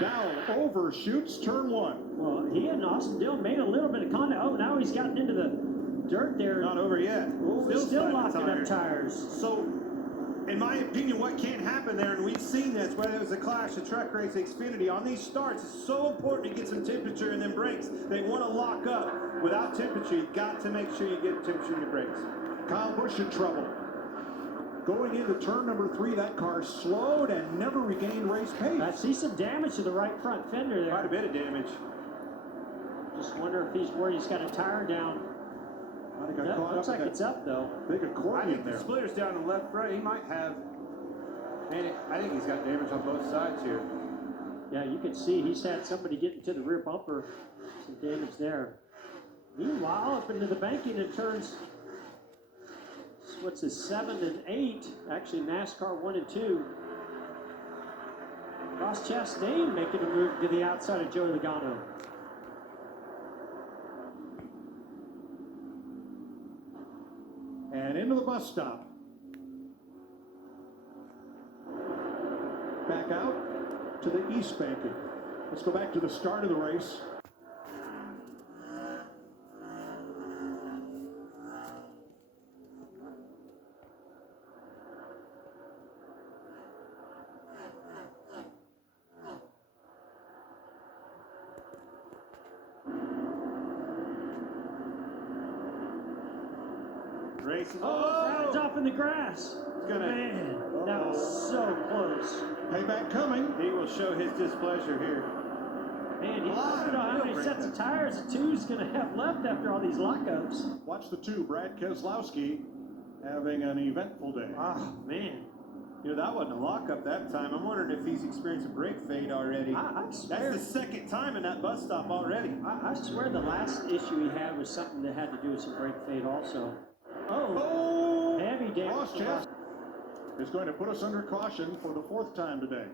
Dowell overshoots turn one. Well, he and Austin Dillon made a little bit of contact. Oh, now he's gotten into the dirt there. Not over yet. Oh, still locking up tires. So, in my opinion, what can't happen there, and we've seen this, whether it was a Clash, a Truck Race, Xfinity, on these starts, it's so important to get some temperature and then brakes. They want to lock up. Without temperature, you've got to make sure you get temperature in your brakes. Kyle Busch in trouble. Going into turn number 3, that car slowed and never regained race pace. I see some damage to the right front fender there. Quite a bit of damage. Just wonder if he's worried he's got a tire down. Looks like it's up though. Big accordion there. The splitter's down on the left front. He might have. Man, I think he's got damage on both sides here. Yeah, you can see he's had somebody get into the rear bumper. Some damage there. Meanwhile, up into the banking and turns. What's this, 7 and 8? Actually, NASCAR 1 and 2. Ross Chastain making a move to the outside of Joey Logano. And into the bus stop. Back out to the east banking. Let's go back to the start of the race. Crowd's off in the grass. Man, that was so close. Payback coming. He will show his displeasure here. Man, you don't know how many sets of tires the two's going to have left after all these lockups. Watch the 2, Brad Keselowski, having an eventful day. Oh, man. You know, that wasn't a lockup that time. I'm wondering if he's experienced a brake fade already. I swear. That's the second time in that bus stop already. I swear the last issue he had was something that had to do with some brake fade also. Oh, heavy damage. Ross Chastain is going to put us under caution for the 4th time today.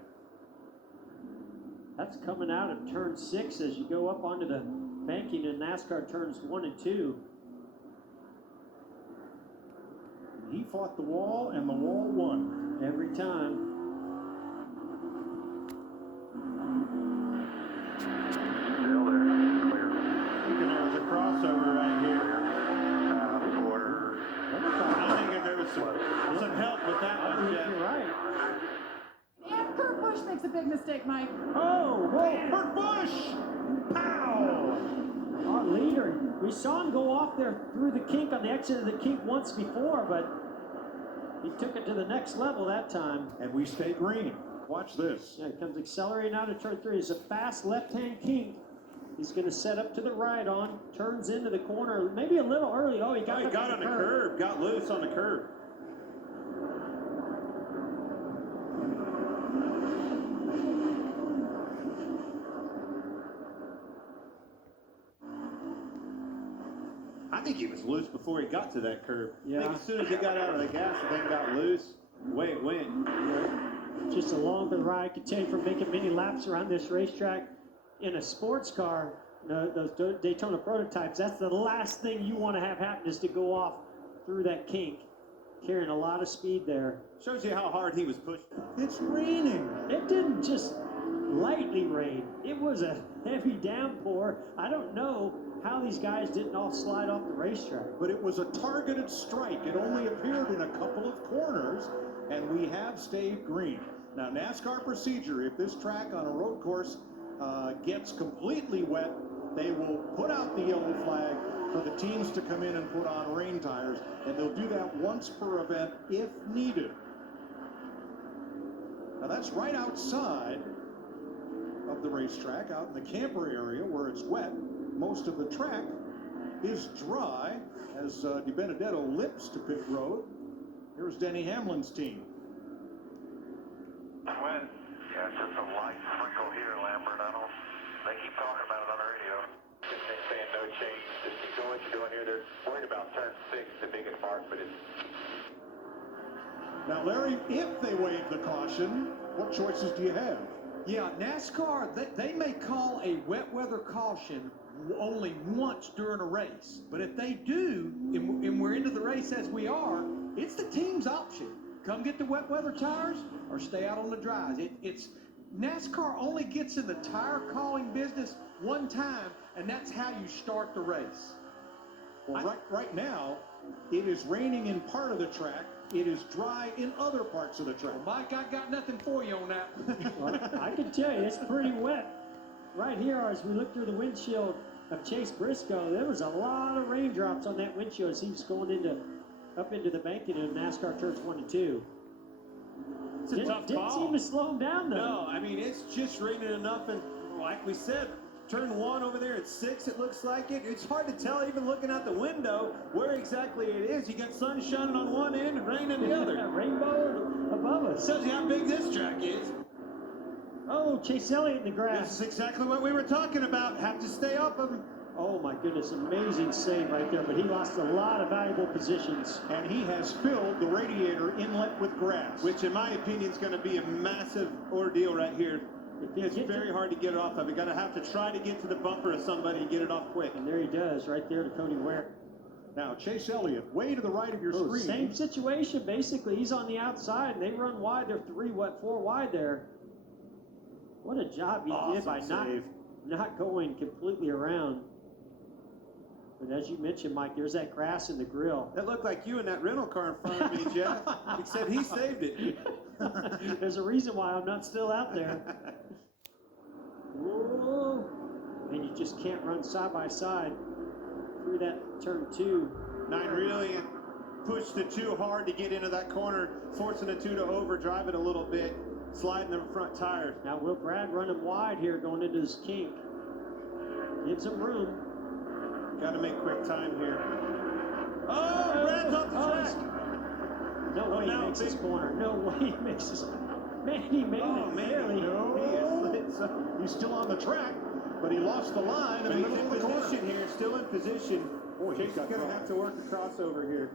That's coming out of turn 6 as you go up onto the banking in NASCAR turns 1 and 2. He fought the wall, and the wall won. Every time. Still there, clear. Thinking there was a crossover right here. Quarter. I think there was some help with that one, Jeff. You're right. And Kurt Busch makes a big mistake, Mike. Oh, whoa. Kurt Busch! Pow! Our leader. We saw him go off there through the kink on the exit of the kink once before, but he took it to the next level that time. And we stay green. Watch this. Yeah, he comes accelerating out of turn 3. It's a fast left-hand kink. He's going to set up to the right on, turns into the corner, maybe a little early. Oh, he got on the curb, got loose on the curb. I think he was loose before he got to that curb. Yeah. I think as soon as he got out of the gas, the thing got loose. Way it went. Just a longer ride. Continue from making many laps around this racetrack in a sports car. Those Daytona prototypes, that's the last thing you want to have happen is to go off through that kink. Carrying a lot of speed there. Shows you how hard he was pushed. It's raining. It didn't just lightly rain. It was a heavy downpour. I don't know how these guys didn't all slide off the racetrack. But it was a targeted strike. It only appeared in a couple of corners, and we have stayed green. Now, NASCAR procedure, if this track on a road course gets completely wet, they will put out the yellow flag for the teams to come in and put on rain tires, and they'll do that once per event if needed. Now, that's right outside of the racetrack, out in the camper area where it's wet. Most of the track is dry as DiBenedetto limps to pit road. Here's Denny Hamlin's team. When? Yeah, it's just a light sprinkle here, Lambert. They keep talking about it on the radio. They're saying no change. Just keep doing what you're doing here. They're worried about turn 6, the biggest part, but it's... Now, Larry, if they waive the caution, what choices do you have? Yeah, NASCAR, they may call a wet weather caution only once during a race. But if they do, and we're into the race as we are, it's the team's option. Come get the wet weather tires or stay out on the dries. NASCAR only gets in the tire calling business one time, and that's how you start the race. Well, right now, it is raining in part of the track. It is dry in other parts of the track. Well, Mike, I got nothing for you on that. Well, I can tell you, it's pretty wet. Right here, as we look through the windshield of Chase Briscoe, there was a lot of raindrops on that windshield as he was going up into the banking in NASCAR turns 1 and 2. It's a tough Didn't call. seem to slow him down, though. No, I mean, it's just raining enough, and like we said, turn 1 over there at 6, it looks like it. It's hard to tell, even looking out the window, where exactly it is. You got sun shining on one end and rain on the other. Rainbow above us. Tells you how big this track is. Oh, Chase Elliott in the This grass. is exactly what we were talking about. Have to stay up of him. Oh my goodness, amazing save right there, but he lost a lot of valuable positions. And he has filled the radiator inlet with grass. Which, in my opinion, is going to be a massive ordeal right here. If he It's gets very hard to get it off of. You got to have to try to get to the bumper of somebody and get it off quick. And there he does, right there to Cody Ware. Now, Chase Elliott, way to the right of your Oh, screen. same situation, basically. He's on the outside, and they run wide. They're 4 wide there. What a job he did by not going completely around. But as you mentioned, Mike, there's that grass in the grill. That looked like you in that rental car in front of me, Jeff. Except he saved it. There's a reason why I'm not still out there. Whoa. And you just can't run side by side through that turn 2. 9 really pushed the 2 hard to get into that corner, forcing the 2 to overdrive it a little bit, sliding the front tires. Now will Brad run him wide here going into this kink? Gives him room. Got to make quick time here. Oh, Brad's off the track. No way he makes this corner. No way he makes this. Man, he made it barely. He's still on the track, but he lost the line. But in he's the in middle of the corner. position here, still in position. Boy, Chase is going to have to work a crossover here.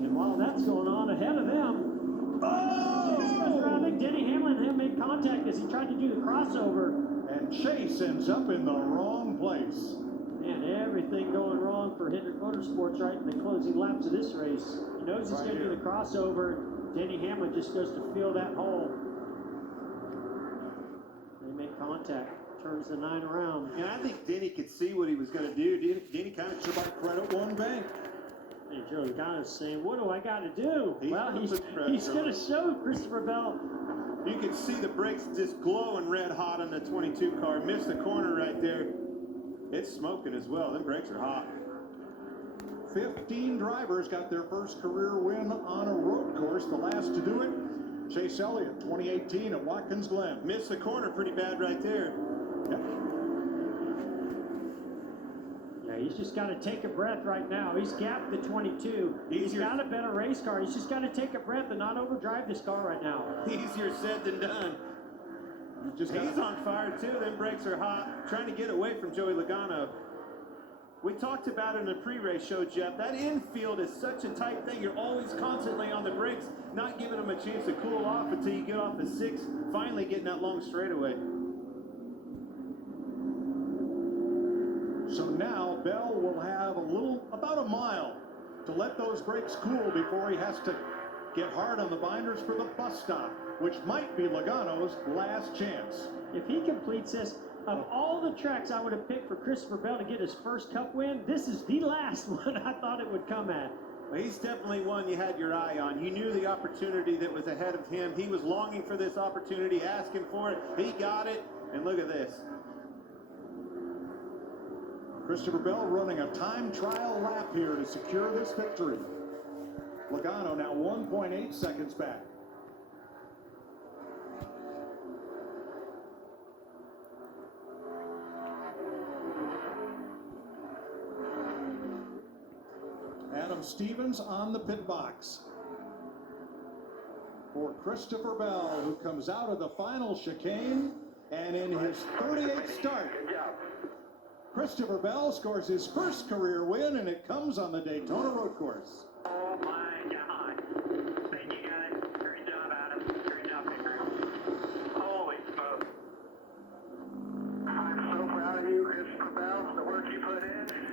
And while that's going on ahead of them, I think Denny Hamlin and him made contact as he tried to do the crossover. And Chase ends up in the wrong place. Man, everything going wrong for Hendrick Motorsports right in the closing laps of this race. He knows he's going to do the crossover. Denny Hamlin just goes to fill that hole. They make contact, turns the 9 around. And I think Denny could see what he was going to do. Denny kind of took our credit one bank. And Joe Logano's saying, what do I got to do? He's He's going to show Christopher Bell. You can see the brakes just glowing red hot on the 22 car. Missed the corner right there. It's smoking as well. Them brakes are hot. 15 drivers got their first career win on a road course. The last to do it, Chase Elliott, 2018 at Watkins Glen. Missed the corner pretty bad right there. Yep. Yeah, he's just got to take a breath right now. He's gapped the 22. He's got a better race car. He's just got to take a breath and not overdrive this car right now. Easier said than done. He's on fire too. Them brakes are hot. Trying to get away from Joey Logano. We talked about it in the pre-race show, Jeff. That infield is such a tight thing. You're always constantly on the brakes, not giving them a chance to cool off until you get off the 6, finally getting that long straightaway. So now Bell will have about a mile to let those brakes cool before he has to get hard on the binders for the bus stop, which might be Logano's last chance. If he completes this, of all the tracks I would have picked for Christopher Bell to get his first Cup win, this is the last one I thought it would come at. Well, he's definitely one you had your eye on. You knew the opportunity that was ahead of him. He was longing for this opportunity, asking for it. He got it, and look at this. Christopher Bell running a time trial lap here to secure this victory. Logano now 1.8 seconds back. Adam Stevens on the pit box for Christopher Bell, who comes out of the final chicane, and in his 38th start, Christopher Bell scores his first career win, and it comes on the Daytona road course. Oh my God. Thank you guys. Great job, Adam. Great job, Big Group. Holy smokes. I'm so proud of you, Christopher Bell, the work you put in.